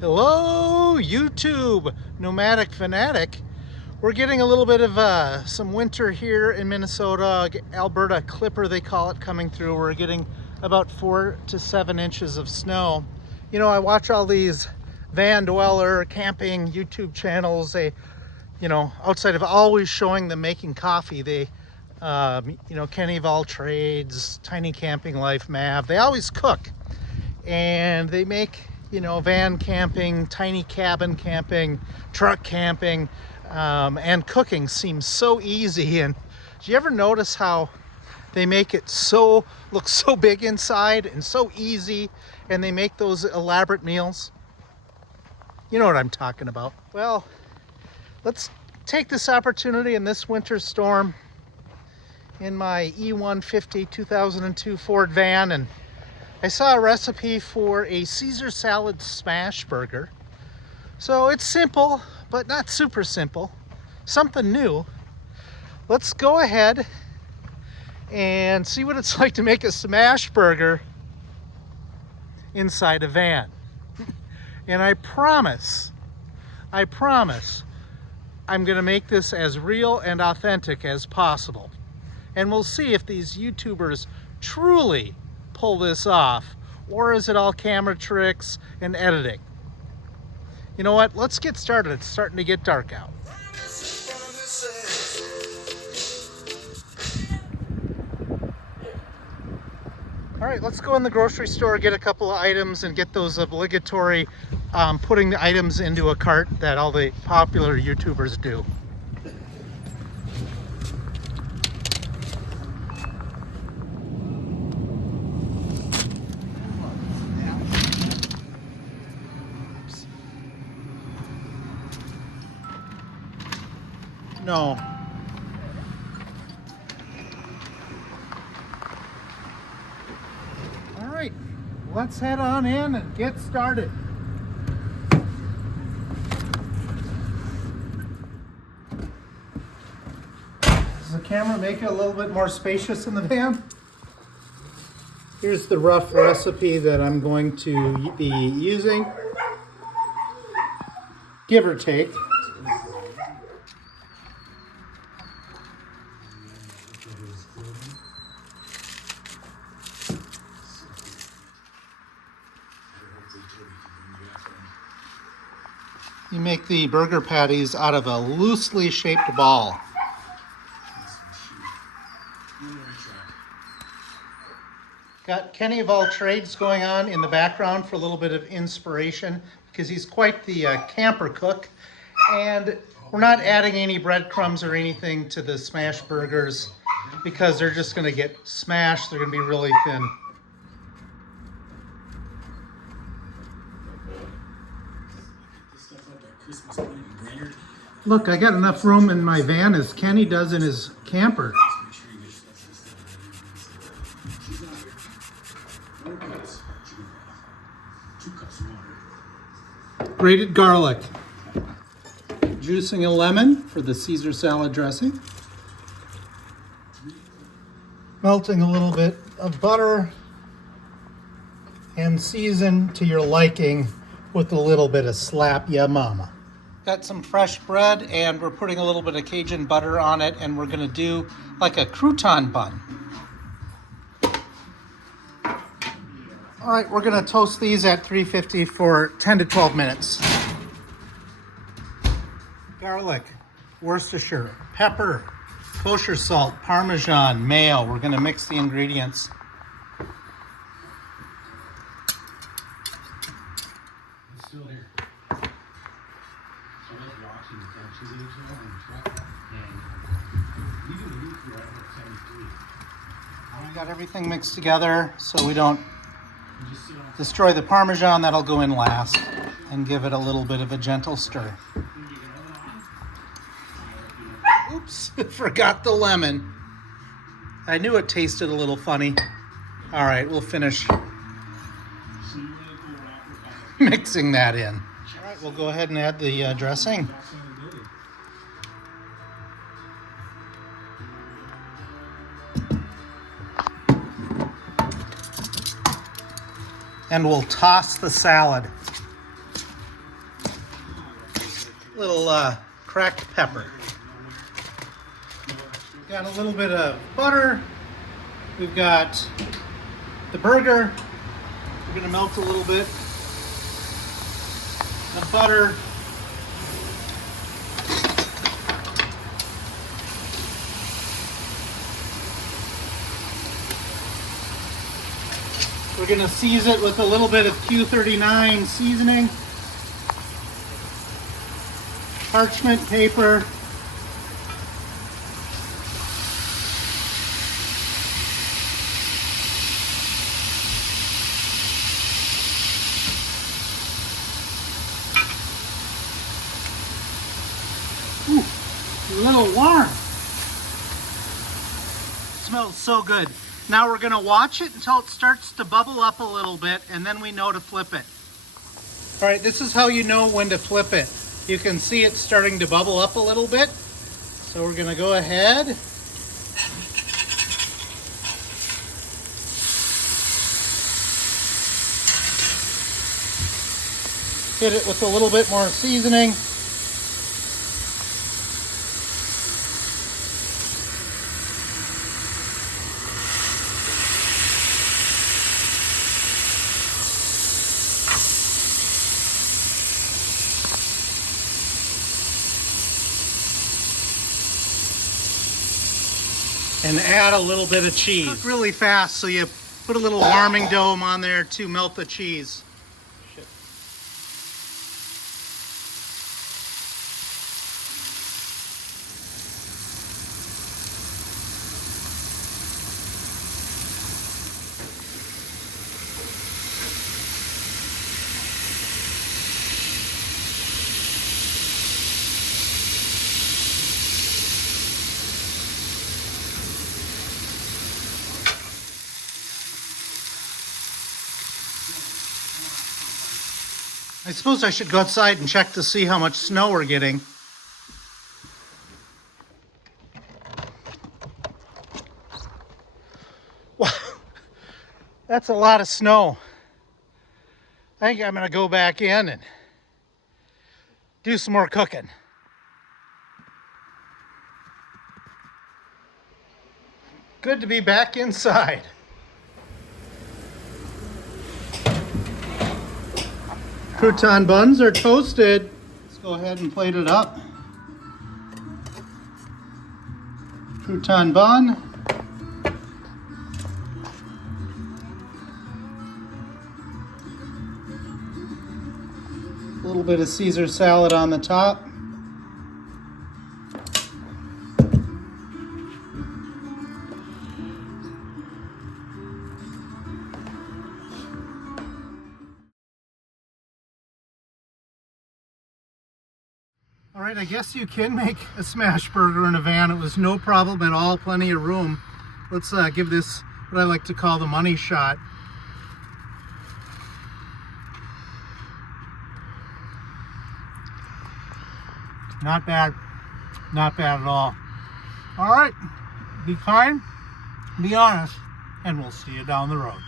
Hello, YouTube, nomadic fanatic. We're getting a little bit of some winter here in Minnesota, Alberta Clipper they call it, coming through. We're getting about 4 to 7 inches of snow. You know, I watch all these van dweller camping YouTube channels. They, outside of always showing them making coffee, they, Kenny of all trades, Tiny Camping Life, Mav, they always cook. And they make, van camping, tiny cabin camping, truck camping, and cooking seems so easy. And do you ever notice how they make it look so big inside and so easy, and they make those elaborate meals? You know what I'm talking about. Well, let's take this opportunity in this winter storm in my E150 2002 Ford van, and I saw a recipe for a Caesar salad smash burger. So it's simple, but not super simple. Something new. Let's go ahead and see what it's like to make a smash burger inside a van. And I promise, I'm gonna make this as real and authentic as possible. And we'll see if these YouTubers truly pull this off, or is it all camera tricks and editing? You know what? Let's get started. It's starting to get dark out. All right, let's go in the grocery store, get a couple of items, and get those obligatory putting the items into a cart that all the popular YouTubers do. No. All right, let's head on in and get started. Does the camera make it a little bit more spacious in the van? Here's the rough recipe that I'm going to be using, give or take. You make the burger patties out of a loosely shaped ball. Got Kenny of all trades going on in the background for a little bit of inspiration, because he's quite the camper cook. And we're not adding any breadcrumbs or anything to the smash burgers because they're just going to get smashed. They're going to be really thin. Look, I got enough room in my van as Kenny does in his camper. Grated garlic. Juicing a lemon for the Caesar salad dressing. Melting a little bit of butter. And season to your liking with a little bit of slap ya mama. Got some fresh bread, and we're putting a little bit of Cajun butter on it, and we're gonna do like a crouton bun. All right, we're gonna toast these at 350 for 10 to 12 minutes. Garlic, Worcestershire, pepper, kosher salt, Parmesan, mayo. We're gonna mix the ingredients. Still here. So I was watching the Texas show on the truck, and we did a week here at 73. We got everything mixed together so we don't destroy the Parmesan. That'll go in last, and give it a little bit of a gentle stir. Oops, forgot the lemon. I knew it tasted a little funny. All right, we'll finish mixing that in. All right, we'll go ahead and add the dressing. And we'll toss the salad. little cracked pepper. We've got a little bit of butter. We've got the burger. We're gonna melt a little bit. The butter. We're gonna season it with a little bit of Q39 seasoning. Parchment paper. Ooh, a little warm. Smells so good. Now we're gonna watch it until it starts to bubble up a little bit, and then we know to flip it. All right, this is how you know when to flip it. You can see it starting to bubble up a little bit. So we're gonna go ahead. Hit it with a little bit more seasoning. And add a little bit of cheese. Cook really fast, so you put a little warming dome on there to melt the cheese. I suppose I should go outside and check to see how much snow we're getting. Wow, that's a lot of snow. I think I'm gonna go back in and do some more cooking. Good to be back inside. Crouton buns are toasted. Let's go ahead and plate it up. Crouton bun. A little bit of Caesar salad on the top. All right, I guess you can make a smash burger in a van. It was no problem at all, plenty of room. Let's give this what I like to call the money shot. Not bad, not bad at all. All right, be kind, be honest, and we'll see you down the road.